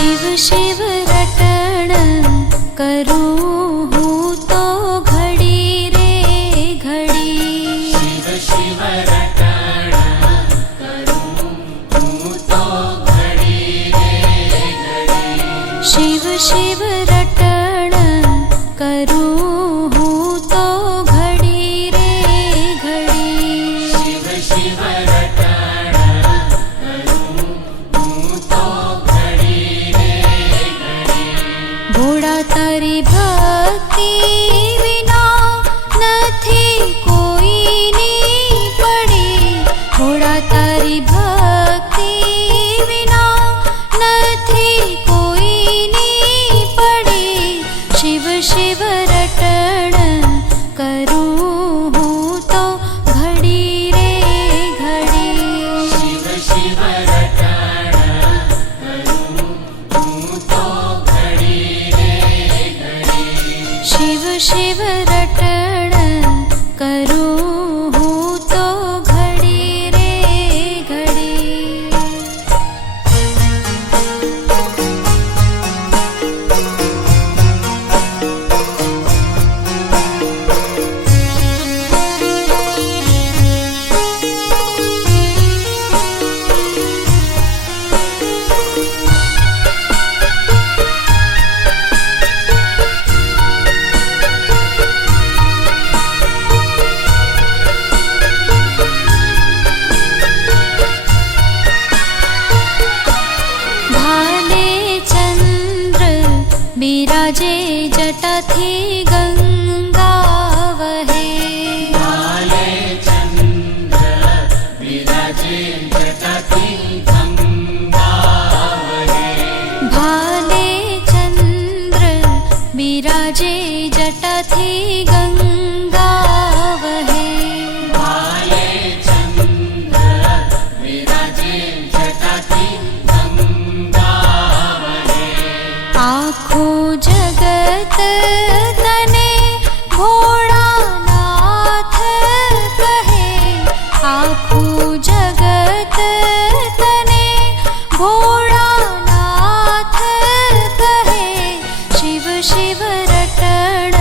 शिव शिव रटण करूं हूँ तो घड़ी रे घड़ी। शिव शिव रटण करूं हूँ तो घड़ी रे घड़ी। शिव शिव रटण करूं हूँ तो घड़ी रे घड़ी। शिव शिव रटण करूं हूँ तो घड़ी रे घड़ी। भोळा तारी भक्ति विना नथी कोईनी पड़ी। भोळा तारी भक्ति विना नथी कोईनी पड़ी। शिव शिव रटण करूं हूँ तो घड़ी रे घड़ी। शिव शिव रटण करूं हूँ तो घड़ी रे घड़ी। शिव शिव रटण करूं हूँ तो घड़ी रे घड़ी। भाले चंद्र बिराजे जटाथी गंगा वहे। भाले चंद्र विराजे जटाथी गंगा वहे। भाले चंद्र बिराजे जटाथी गंगा वहे। भाले चंद्र विराजे जटाथी गंगा वहे। आखो जगत तने भोळानाथ कहे। आखो जगत तने भोळानाथ कहे। शिव शिव रटण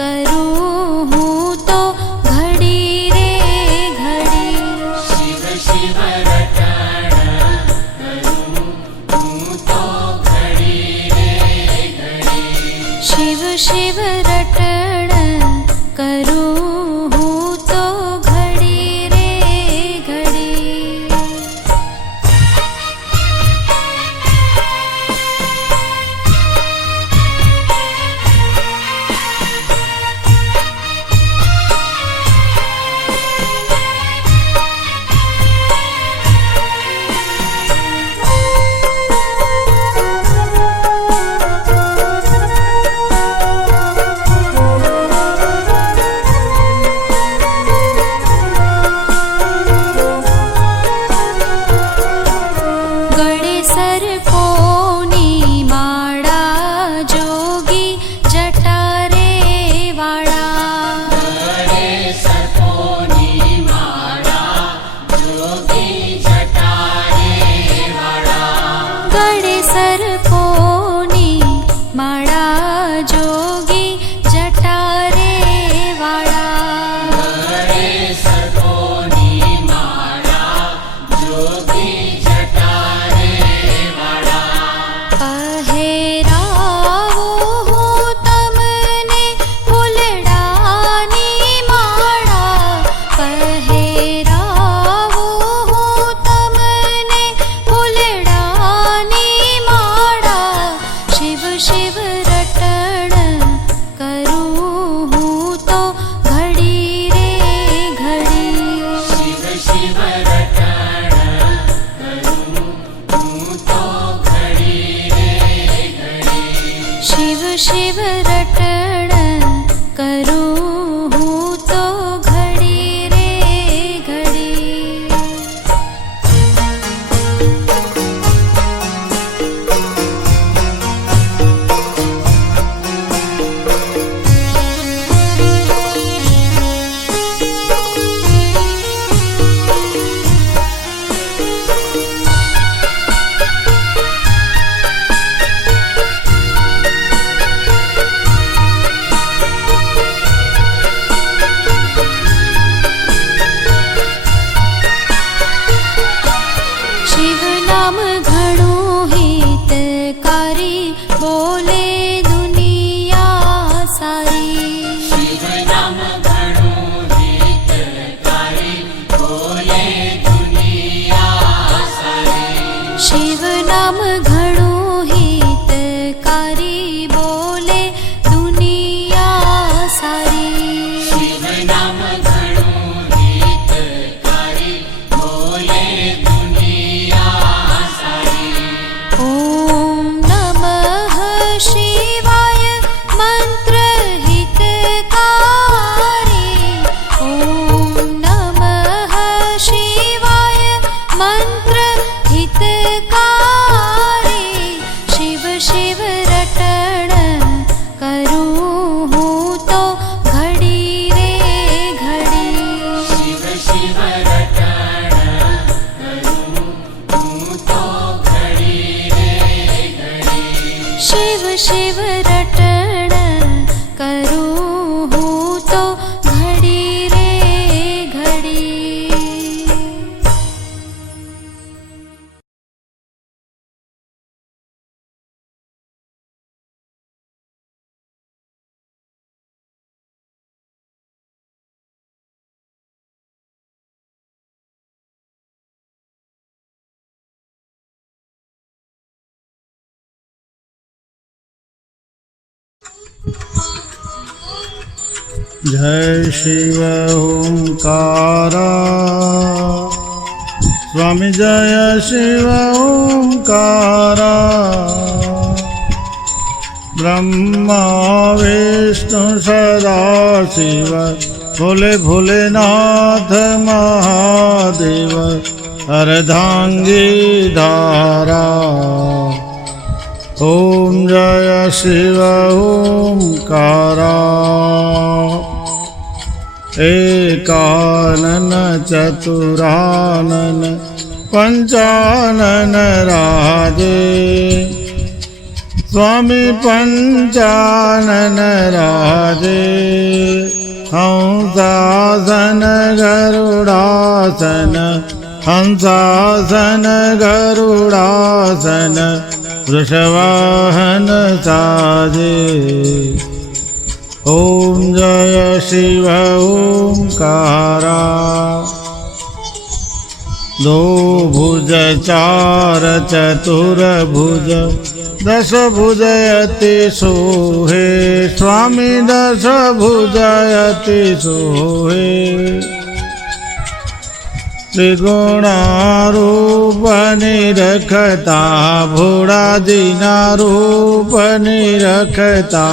करूं हूँ तो घड़ी रे घड़ी। शिव शिव रटण करूं हूँ तो घड़ी रे घड़ी। शिव शिव रटण करूं हूँ तो घड़ी रे घड़ी। गळे सर्पोनी माळा जोगी जटा रे वाळा। गळे सर्पोनी माळा जोगी जटा रे वाळा। गळे सर्पोनी माळा जोगी जटा रे वाळा। गळे सर्पोनी माळा जोगी जटा रे वाळा। પહેરાવો હું તમને ફૂલડાની માળા। પહેરાવો હું તમને ફૂલડાની માળા। શિવ શિવ રટણ કરું હું તો ઘડી રે ઘડી। शिव शिव रटण करूं हूँ तो घड़ी रे घड़ी। शिव शिव रटण करूं हूँ तो घड़ी रे घड़ी। शिव रटण करूँ हूँ तो घड़ी रे घड़ी। जय शिव ओंकारा स्वामी जय शिव ओंकारा ब्रह्मा विष्णु सदा शिव भोले भोलेनाथ महादेव अर्धांगी धारा। ओम जय शिव ओंकारा एकानन चतुरानन पंचानन राजे स्वामी पंचानन राजे। हंसासन गरुड़ासन हंसासन गरुड़ासन वृषवाहन साजे। ओम जय शिव ओंकारा दो भुज चार चतुर भुज दश भुज अति सोहे स्वामी दश भुज अति सोहे। त्रिगुणारूप निरखता भोड़ा दीना रूप निरखता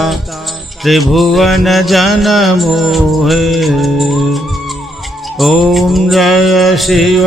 त्रिभुवन जन मोहे। ओम जय शिव